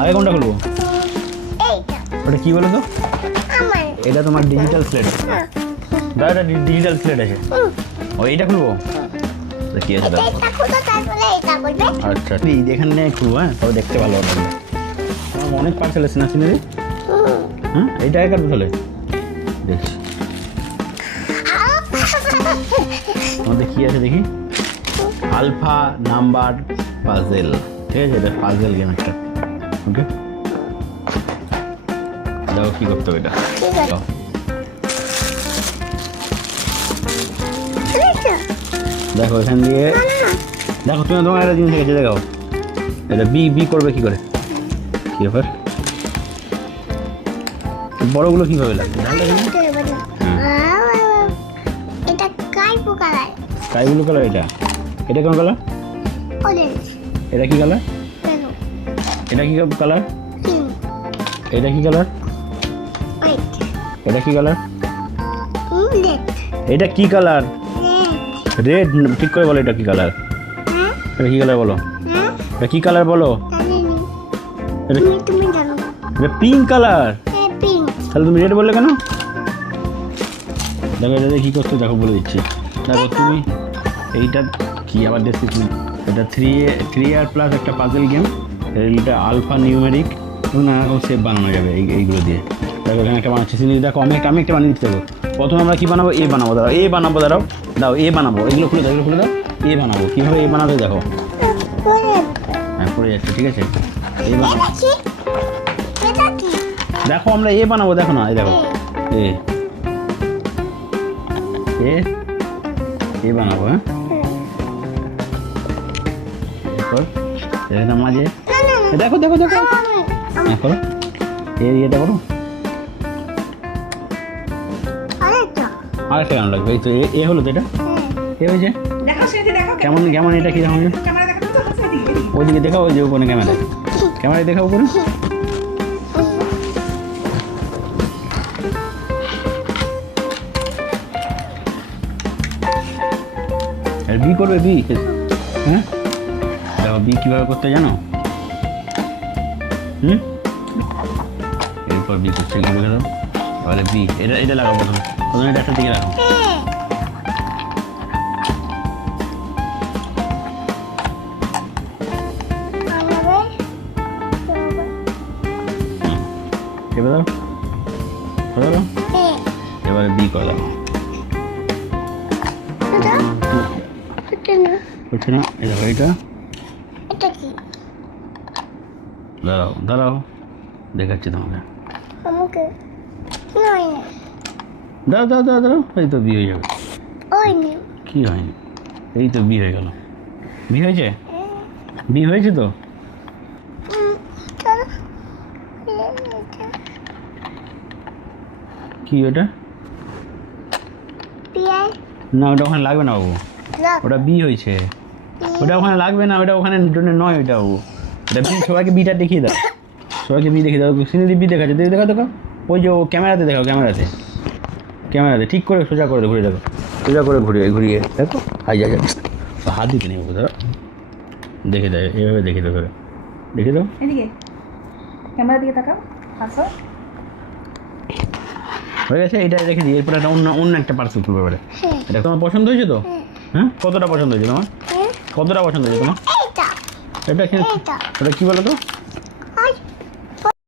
আগে কোনটা খুলবো? ওটা কি বলো তো? এটা তোমার ডিজিটাল স্লেট। দাও, এটা ডিজিটাল স্লেট আছে। ও এইটা খুলবো? কি আছে দাও। আচ্ছা এই এখানে খুলবো। হ্যাঁ, তবে দেখতে ভালো হবে। আমার অনেক পার্সেল আছে না সিনারি। হ্যাঁ, এইটা একা তাহলে দেখছি আমাদের কি আছে দেখি। আলফা নাম্বার পাজেল, ঠিক আছে? এটা পাজেল গেম একটা। ওকে, দেখো কি করতে হবে এটা। দেখো এখান দিয়ে দেখো, তুমি তোমার একটা জিনিস গেছে। দেখো এটা বি বি করবে কি করে? কি ব্যাপার? বড়গুলো কিভাবে লাগবে? Sky blue colour. এটা এটা কোন কালার? এটা কি কালার? এটা কি কালার? এটা কি কালার? এটা কি কালার? এটা কি কালার? রেড। ঠিক করে বলো, এটা কি কালার? এটা কি কালার বলো? এটা কি কালার বলো? এটা পিঙ্ক কালার। তাহলে তুমি রেড বললে কেন? দেখো এটা কি করতে, দেখো বলে দিচ্ছি। দেখো তুমি এইটা কি আবার দেখছি। এটা 3 প্লাস একটা পাজেল গেম। এটা আলফা নিউমেরিক এবং নানা রকম শেপ বানানো যাবে এইগুলো দিয়ে। দেখো এখানে একটা বানাচ্ছি জিনিস। দেখো আমি একটা বানিয়ে দিতে দেবো। প্রথমে আমরা কী বানাবো? এ বানাবো। দাঁড়াও, এ বানাবো। দাও এ বানাবো। এগুলো খুলে দাও, এগুলো খুলে দাও। এ বানাবো। কীভাবে এ বানাবে দেখো। হ্যাঁ, পড়ে যাচ্ছে। ঠিক আছে, এ বানাবো। দেখো আমরা এ বানাবো। দেখো না, এই দেখো এ বানাবো। হ্যাঁ, এরকম মাঝে দেখো দেখো দেখো। হ্যাঁ করো, এটা করো। আরেকটা কেন লাগবে? এই তো এ হলো তো। এটা এ হয়েছে। কেমন কেমন এটা কি রকম? ওইদিকে দেখাও, ওই যে ওখানে ক্যামেরায় দেখাও করে। আর বি করবে, বি। হ্যাঁ দেখো বি কীভাবে করতে জানো? এরপর বি করছে কি করে দাও। তাহলে বি এটা লাগাবো। প্রথমে এটা একটা দিকে রাখো। এবার দাও, এবারে বি করে দাও। হচ্ছে না? এই দেখো এইটা। দাঁড়াও দাঁড়াও, দেখাচ্ছি তোমাকে। দাও দাও দাও দাঁড়াও। এই তো বি হয়ে যাবে। কি হয়নি? এই তো বি হয়ে গেল। বি হয়েছে, বি হয়েছে তো। কি ওটা? না, ওটা ওখানে লাগবে না বাবু। ওটা বি হয়েছে। ওটা ওখানে লাগবে না, ওটা ওখানে নয়। ওটা বাবু, ওটা বি। সবাইকে বিটা দেখিয়ে দাও, সবাইকে বি দেখিয়ে দাও। সিনেদি বি দেখাচ্ছে। দেখো দেখো। ওই যে ও ক্যামেরাতে দেখাও, ক্যামেরাতে ঠিক করে সোজা করে ঘুরিয়ে দেখো। সোজা করে ঘুরিয়ে দেখো। হাই যা হাত দিতে নেই। ধরো দেখে দেয়, এভাবে দেখে দাও। দেখে দাও, ক্যামেরা দিকে তাকাও। আসো, হয়ে গেছে। এটা রেখে দিই। এরপর একটা অন্য একটা পার্সেল খুলবে এবারে। এটা তোমার পছন্দ হয়েছে তো? হ্যাঁ, কতটা পছন্দ হয়েছে তোমার? কতটা পছন্দ হয়েছে তোমার? এটা কি বলো তো?